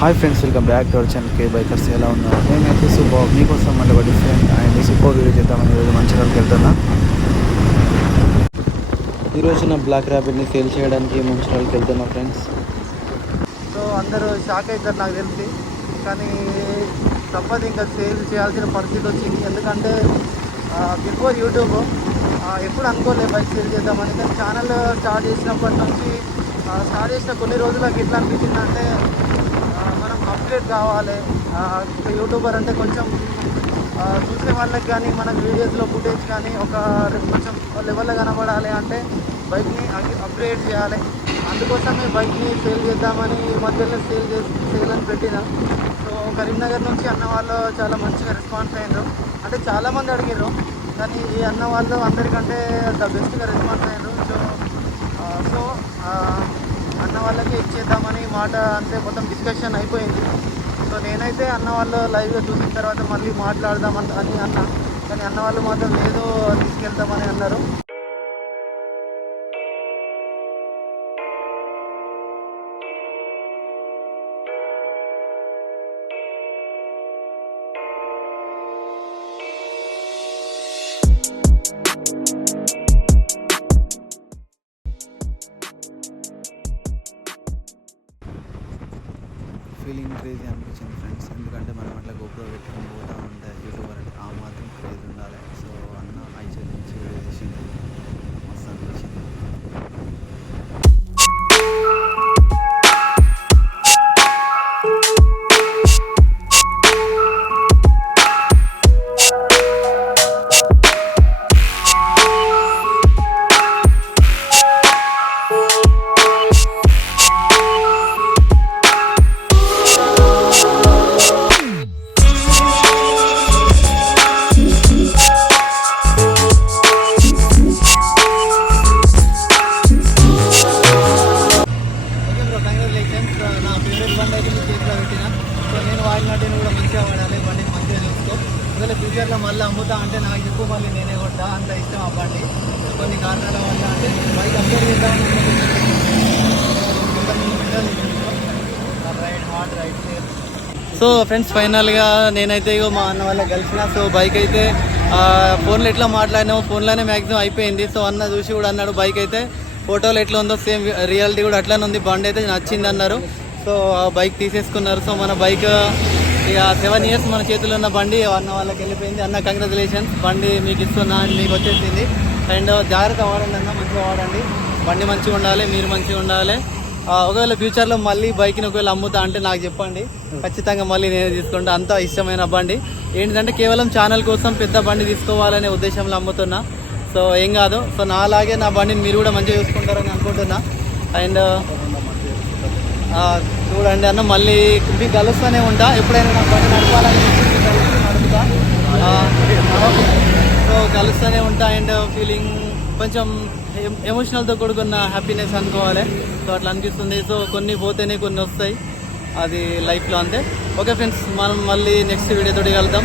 Hi friends, welcome back to our channel K bikers. ఎలా ఉన్నారు? నేనైతే సూపర్ మీకోసం మళ్ళీ ఒక డిఫరెంట్ అండ్ సూపర్ వీడియో చేద్దామని ఈరోజు మంచిర్యాలకు వెళ్తున్నా. ఈరోజు నా బ్లాక్ ర్యాపిడ్ని సేల్ చేయడానికి మంచిర్యాలకు వెళ్తున్నా ఫ్రెండ్స్. సో అందరూ షాక్ అవుతారు నాకు తెలిసి, కానీ తప్పదు, ఇంకా సేల్ చేయాల్సిన పరిస్థితి వచ్చింది. ఎందుకంటే బిఫోర్ యూట్యూబ్ ఎప్పుడు అనుకోలేదు బైక్ సేల్ చేద్దామని. కానీ ఛానల్ స్టార్ట్ చేసినప్పటి నుంచి స్టార్ట్ చేసిన కొన్ని రోజులకు ఎట్లా అనిపించింది అంటే మనం అప్డేట్ కావాలి. ఒక యూట్యూబర్ అంటే కొంచెం చూసే వాళ్ళకి కానీ మన వీడియోస్లో ఫుటేజ్ కానీ ఒక కొంచెం లెవెల్లో కనబడాలి అంటే బైక్ని అప్గ్రేడ్ చేయాలి. అందుకోసమే బైక్ని సేల్ చేద్దామని ఈ మధ్యలో సేల్ అని పెట్టిన. సో కరీంనగర్ నుంచి అన్న వాళ్ళు చాలా మంచిగా రెస్పాన్స్ అయ్యారు. అంటే చాలామంది అడిగారు, కానీ ఈ అన్న వాళ్ళు అందరికంటే ద బెస్ట్గా రెస్పాన్స్ అయ్యారు. సో అన్న వాళ్ళకి ఇచ్చేద్దామని మాట అంతే, మొత్తం డిస్కషన్ అయిపోయింది. సో నేనైతే అన్న వాళ్ళు లైవ్గా చూసిన తర్వాత మళ్ళీ మాట్లాడదామని అన్నా, కానీ అన్న వాళ్ళు మాత్రం లేదు తీసుకెళ్తామని అన్నారు. ఫీలింగ్ క్రేజీ అనిపించింది ఫ్రెండ్స్. ఎందుకంటే మనం అట్లా గోప్రో పెట్టుకొని పోతూ ఉంటే యూట్యూబర్ అంటే ఆ మాత్రం క్రేజ్ ఉండాలి. సో అన్న ఐచే నుంచి వీడియో చేసింది, మస్తు అనిపించింది. నా ఫేవరెట్ బండి అయితే మీ చేతిలో పెట్టిన. సో నేను వాడినట్టు కూడా మంచిగా వాడాలి, బండి మంచిగా చూసుకో. ఒకవేళ ఫ్యూచర్లో మళ్ళీ అమ్ముతా అంటే నాకు చెప్పు, మళ్ళీ నేనే కొట్టా. అంత ఇష్టం ఆ బండి. కొన్ని కారణాల వల్ల అంటే బైక్ అప్డేట్ చేద్దామని రైడ్. సో ఫ్రెండ్స్, ఫైనల్గా నేనైతే ఇగో మా అన్న వాళ్ళకి కలిసిన. సో బైక్ అయితే ఫోన్లో ఎట్లా మాట్లాడినామో ఫోన్లోనే మ్యాక్సిమం అయిపోయింది. సో అన్న చూసి కూడా అన్నాడు బైక్ అయితే ఫోటోలు ఎట్లా ఉందో సేమ్ రియాలిటీ కూడా అట్లానే ఉంది, బండి అయితే నచ్చింది అన్నారు. సో ఆ బైక్ తీసేసుకున్నారు. సో మన బైక్ ఇక 7 years మన చేతిలో ఉన్న బండి అన్న వాళ్ళకి వెళ్ళిపోయింది. అన్న కంగ్రాచులేషన్స్, బండి మీకు ఇస్తున్నా అని మీకు వచ్చేసింది. అండ్ జాగ్రత్త వాడండి అన్న, మంచిగా వాడండి, బండి మంచిగా ఉండాలి, మీరు మంచిగా ఉండాలి. ఒకవేళ ఫ్యూచర్లో మళ్ళీ బైక్ని ఒకవేళ అమ్ముతా అంటే నాకు చెప్పండి, ఖచ్చితంగా మళ్ళీ నేనే తీసుకుంటా. అంత ఇష్టమైన బండి ఏంటంటే కేవలం ఛానల్ కోసం పెద్ద బండి తీసుకోవాలనే ఉద్దేశంలో అమ్ముతున్నా. సో ఏం కాదు. సో నాలాగే నా బండిని మీరు కూడా మంచిగా చూసుకుంటారని అనుకుంటున్నా. అండ్ చూడండి అన్న, మళ్ళీ మీకు కలుస్తూనే ఉంటా. ఎప్పుడైనా నా బండి నడపాలని నడుపుతా. సో కలుస్తూనే ఉంటా. అండ్ ఫీలింగ్ కొంచెం ఎమోషనల్తో కూడుకున్న హ్యాపీనెస్ అనుకోవాలి. సో అట్లా అనిపిస్తుంది. సో కొన్ని పోతేనే కొన్ని వస్తాయి, అది లైఫ్లో అంతే. ఓకే ఫ్రెండ్స్, మనం మళ్ళీ నెక్స్ట్ వీడియోతో కలుద్దాం.